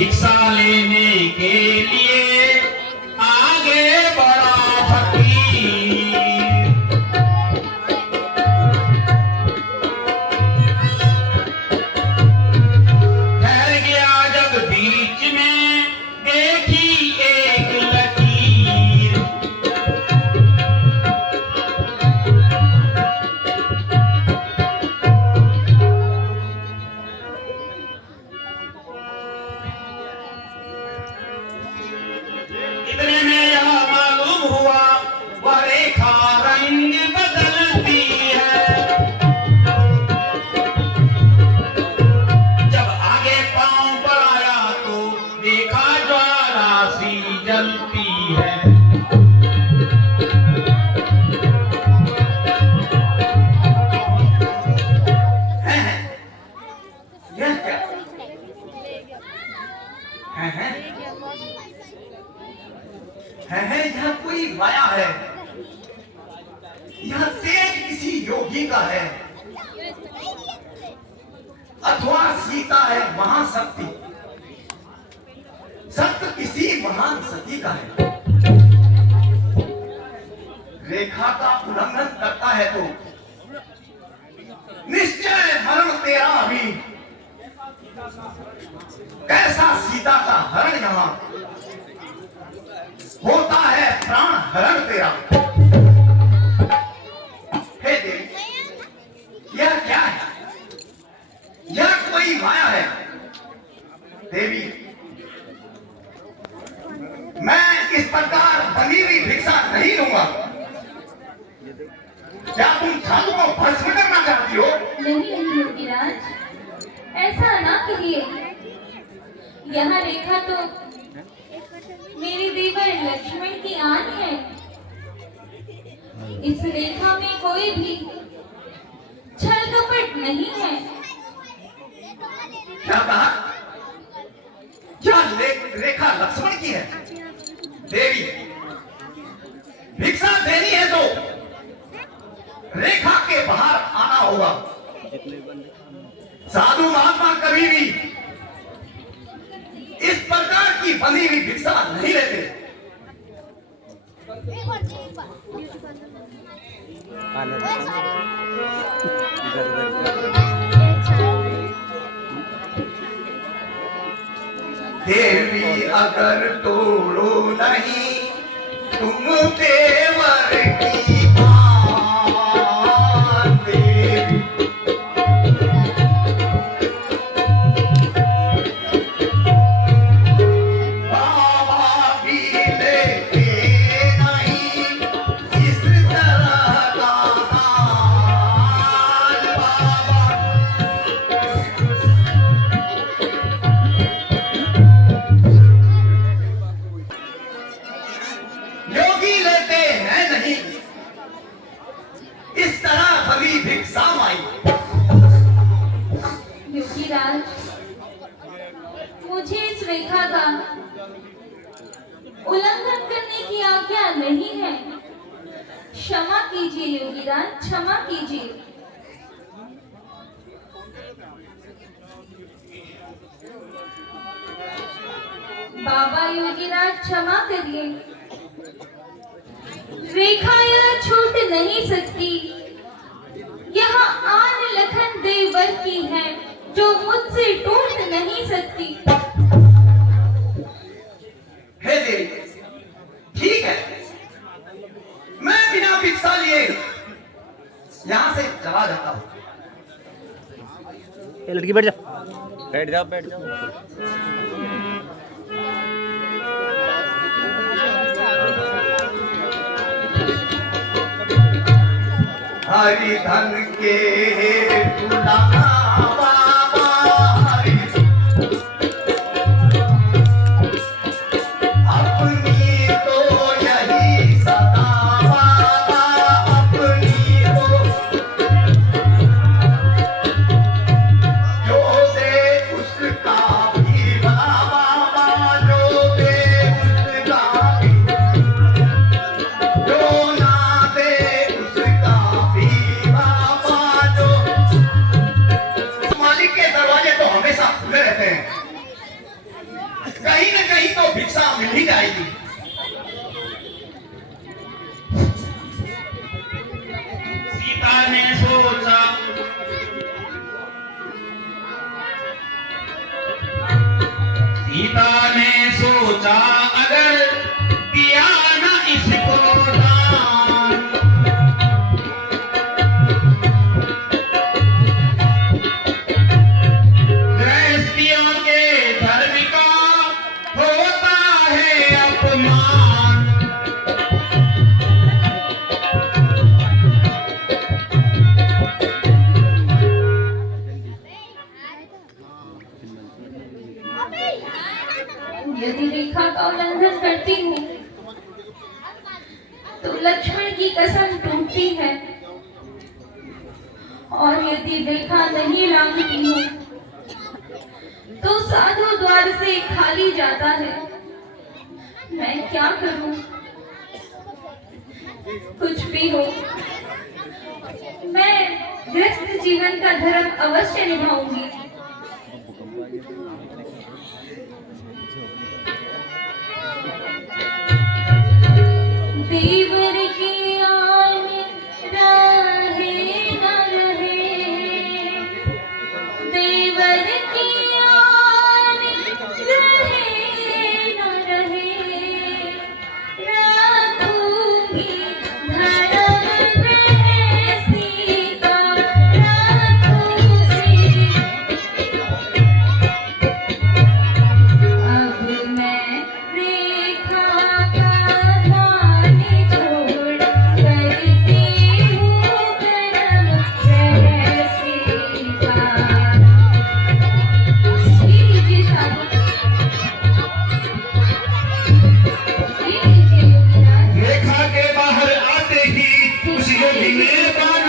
भिक्षा लेने के लिए आगे बढ़ा फकीर। ठहर गया जब बीच में देखी एक लकीर। इतने में यह मालूम हुआ वह रेखा रंग बदलती है। जब आगे पांव बढ़ाया तो देखा ज्वाला सी जलती है। यह क्या है? यह कोई माया है। यह तेज किसी योगी का है, अथवा सीता है महाशक्ति। सत्य किसी महान सती का है। रेखा का उल्लंघन करता है तो निश्चय मरण तेरा अभी। कैसा सीता का हरण यहां होता है प्राण हरण तेरा। हे देवी, यह क्या है? यह कोई माया है। देवी, मैं इस प्रकार बनी हुई भिक्षा नहीं लूंगा। क्या तुम साधु को भस्म करना चाहती हो? नहीं योगीराज, ऐसा ना कहिए। यह रेखा तो मेरे देवर लक्ष्मण की आन है। इस रेखा में कोई भी छल कपट नहीं है। क्या कहा? क्या रेखा लक्ष्मण की है? देवी, भिक्षा देनी है तो रेखा के बाहर आना होगा। साधु महात्मा कभी भी इस प्रकार की बंधी हुई भिक्षा नहीं लेते। देवी अगर तोड़ो नहीं तुम देवर की बात। देवी योगीराज, मुझे इस रेखा का उल्लंघन करने की आज्ञा नहीं है। क्षमा कीजिए योगीराज, क्षमा कीजिए। बाबा योगीराज, क्षमा करिए। रेखा यह छूट नहीं सकती। यह आन लखन देवर की है जो मुझसे टूट नहीं सकती। हे देवी, ठीक है, मैं बिना भिक्षा लिए यहां से चला जाता हूं। लड़की बैठ जाओ, बैठ जाओ, बैठ जाओ। हरि धन के बुलावा हरि अपनी तो यही सदा वादा। अपनी तो जो दे उसका भी बाबा, जो दे उसका भी, जो ना दे उसका भी बाबा। जो मालिक जाएगी। सीता ने सोचा अगर दिया न इसको दान, गृहस्थियों के धर्म का होता है अपमान। यदि रेखा का उल्लंघन करती हूँ तो लक्ष्मण की कसम टूटती है, और यदि रेखा नहीं लांघती हूँ तो साधु द्वार से खाली जाता है। मैं क्या करूं? कुछ भी हो, मैं गृहस्थ जीवन का धर्म अवश्य निभाऊंगी। देवर की आन रहे न रहे, देवर की आन रहे न रहे, राखूंगी धर्म गृहस्थी का, राखूंगी। अब मैं रेखा का ध्यान छोड़ करती हूँ कर्म गृहस्थी का। ये लीजिए साधु, ये लीजिए योगीनाथ। रेखा के बाहर आते ही उस योगी ने बात